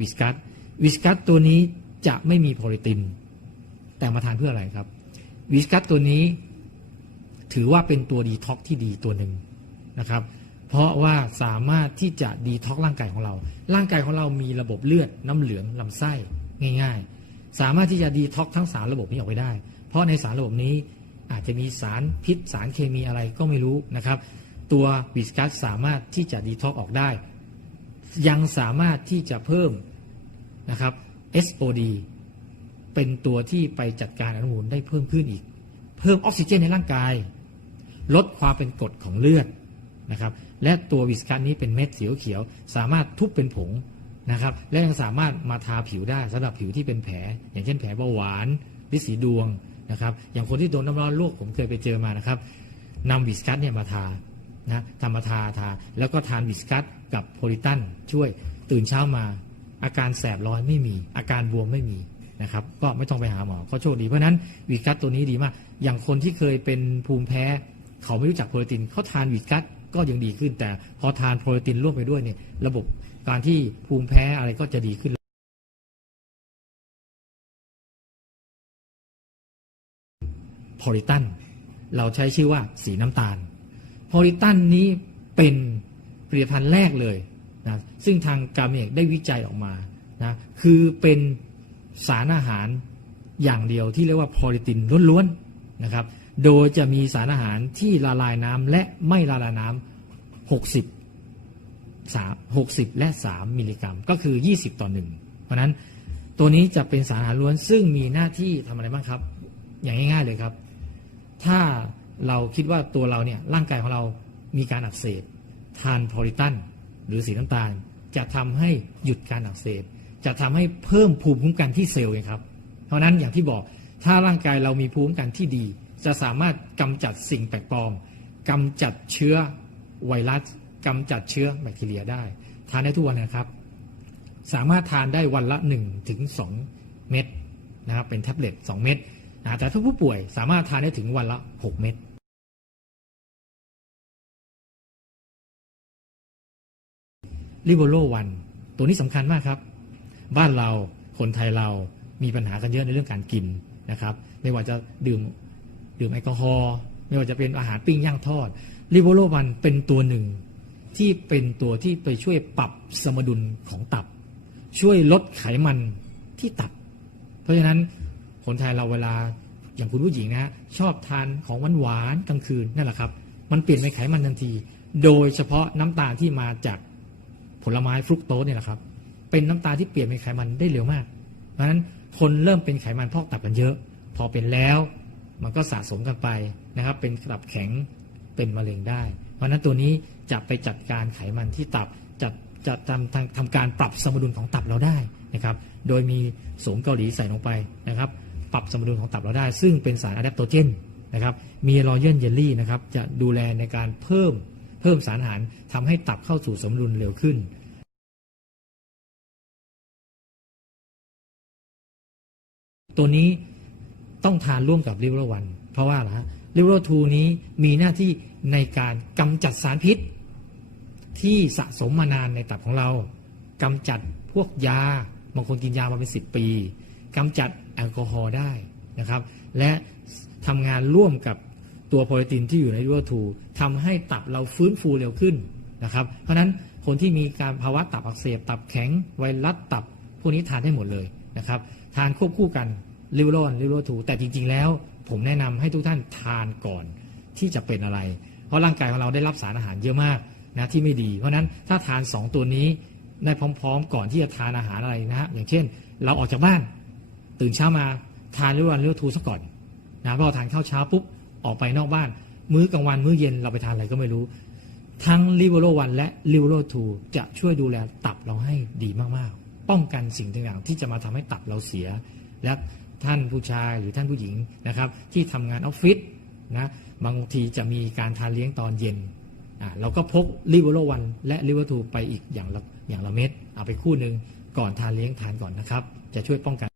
วิสกัสวิสกัสตัวนี้จะไม่มีโพลิติน แต่มาทานเพื่ออะไรครับ วิสกัสตัวนี้ถือว่าเป็นตัวดีท็อกที่ดีตัวหนึ่งนะครับ เพราะว่าสามารถที่จะดีท็อกร่างกายของเรา ร่างกายของเรามีระบบเลือดน้ำเหลืองลำไส้ง่าย ๆ สามารถที่จะดีท็อกทั้งสารระบบนี้ออกไปได้ เพราะในสารระบบนี้อาจจะมีสารพิษสารเคมีอะไรก็ไม่รู้นะครับ ตัววิสกัสสามารถที่จะดีท็อกออกได้ ยังสามารถที่จะเพิ่มนะครับ SOD เป็นตัวที่ไปจัดการอนุมูลได้เพิ่มขึ้นอีก เพิ่มออกซิเจนในร่างกาย ลดความเป็นกรดของเลือดนะครับและตัววิสกัสนี้เป็นเม็ดสีเขียว สามารถทุบเป็นผงนะครับและยังสามารถมาทาผิวได้สำหรับผิวที่เป็นแผล อย่างเช่นแผลเบาหวานลิสีดวงนะครับอย่างคนที่โดนน้ำร้อนลวกผมเคยไปเจอมานะครับนำวิสกัสเนี่ยมาทา นะทำมทาทา แล้วก็ทานวิสกัสกับโพลิตันช่วยตื่นเช้ามาอาการแสบร้อนไม่มี อาการบวมไม่มีนะครับก็ไม่ต้องไปหาหมอก็โชคดี เพราะนั้นวีกัสตัวนี้ดีมาก อย่างคนที่เคยเป็นภูมิแพ้ เขาไม่รู้จักโปรตีนเขาทานวีกัสก็ยังดีขึ้น แต่พอทานโปรตีนร่วมไปด้วยเนี่ยระบบการที่ภูมิแพ้อะไรก็จะดีขึ้นพอลิตันเราใช้ชื่อว่าสีน้ำตาล พอลิตันนี้เป็นผลิตภัณฑ์แรกเลยนะซึ่งทางกาเมกได้วิจัยออกมานะคือเป็นสารอาหารอย่างเดียวที่เรียกว่าพอลิตินล้วนๆนะครับ โดยจะมีสารอาหารที่ละลายน้ำและไม่ละลายน้ำ60 3 60 และ 3 มิลลิกรัม ก็คือ 20 ต่อ 1 เพราะนั้นตัวนี้จะเป็นสารอาหารล้วนซึ่งมีหน้าที่ทำอะไรบ้างครับ อย่างง่ายๆเลยครับ ถ้า เราคิดว่าตัวเราเนี่ยร่างกายของเรามีการอักเสบทานพอลิตันหรือสีน้ำตาล จะทำให้หยุดการอักเสบจะทำให้เพิ่มภูมิคุ้มกันที่เซลล์ไงครับ เพราะนั้นอย่างที่บอกถ้าร่างกายเรามีภูมิคุ้มกันที่ดี จะสามารถกำจัดสิ่งแปลกปลอมกำจัดเชื้อไวรัสกำจัดเชื้อแบคทีเรียได้ ทานได้ทุกวันนะครับ สามารถทานได้วันละ1ถึง2เม็ดนะครับเป็นแท็บเล็ต2เม็ดแต่ถ้าผู้ป่วยสามารถทานได้ถึงวันละ 6 เม็ด ลิโบโลวันตัวนี้สำคัญมากครับ บ้านเราคนไทยเรามีปัญหากันเยอะในเรื่องการกินนะครับ ไม่ว่าจะดื่มดื่มแอลกอฮอล์ไม่ว่าจะเป็นอาหารปิ้งย่างทอดลิโบโลวันเป็นตัวหนึ่งที่เป็นตัวที่ไปช่วยปรับสมดุลของตับ ช่วยลดไขมันที่ตับ เพราะฉะนั้นคนไทยเราเวลาอย่างคุณผู้หญิงนะฮะชอบทานของหวานหวานกลางคืนนั่นแหละครับ มันเปลี่ยนเป็นไขมันทันที โดยเฉพาะน้ำตาลที่มาจาก ผลไม้ฟรุกโตสเนี่ยแหละครับ เป็นน้ำตาลที่เปลี่ยนเป็นไขมันได้เร็วมาก เพราะฉะนั้นคนเริ่มเป็นไขมันพอกตับกันเยอะ พอเป็นแล้วมันก็สะสมกันไปนะครับ เป็นตับแข็งเป็นมะเร็งได้ เพราะนั้นตัวนี้จะไปจัดการไขมันที่ตับจัดจะทำทำทำการปรับสมดุลของตับเราได้นะครับ โดยมีโสมเกาหลีใส่ลงไปนะครับ ปรับสมดุลของตับเราได้ ซึ่งเป็นสารอะแดปโตเจนนะครับ มีรอยัลเยลลี่นะครับ จะดูแลในการเพิ่ม เพิ่มสารอาหารทำให้ตับเข้าสู่สมดุลเร็วขึ้นตัวนี้ต้องทานร่วมกับลิเวอร์วันเพราะว่าอะไรลิเวอร์ทูนี้มีหน้าที่ในการกำจัดสารพิษ ที่สะสมมานานในตับของเรากำจัดพวกยาบางคนกินยามาเป็น 10 ปีกำจัดแอลกอฮอล์ได้นะครับ และทำงานร่วมกับ ตัวโปรตีนที่อยู่ในลิเวอร์ทูทำให้ตับเราฟื้นฟูเร็วขึ้นนะครับ เพราะฉะนั้นคนที่มีการภาวะตับอักเสบ ตับแข็ง ไวรัสตับ พวกนี้ทานได้หมดเลยนะครับ ทานควบคู่กันลิเวอร์อนลิเวอร์ทูแต่จริง ๆ แล้ว ผมแนะนำให้ทุกท่านทานก่อนที่จะเป็นอะไร เพราะร่างกายของเราได้รับสารอาหารเยอะมากนะที่ไม่ดี เพราะนั้นถ้าทาน 2 ตัวนี้ได้พร้อม ๆ ก่อนที่จะทานอาหารอะไรนะฮะอย่างเช่น เราออกจากบ้าน ตื่นเช้ามาทานลิเวอร์อนลิเวอร์ทูซะก่อนนะพอทานข้าวเช้าปุ๊บ ออกไปนอกบ้าน มื้อกลางวันมื้อเย็นเราไปทานอะไรก็ไม่รู้ ทั้งลิเวอร์วันและลิเวอร์ทูจะช่วยดูแลตับเราให้ดีมากๆ ป้องกันสิ่งต่างๆ ที่จะมาทำให้ตับเราเสีย และท่านผู้ชายหรือท่านผู้หญิงนะครับ ที่ทำงานออฟฟิศนะบางทีจะมีการทานเลี้ยงตอนเย็นอ่าเราก็พกลิเวอร์วันและลิเวอร์ทูไปอีกอย่างละอย่างละเม็ดเอาไปคู่หนึ่งก่อนทานเลี้ยงทานก่อนนะครับ จะช่วยป้องกัน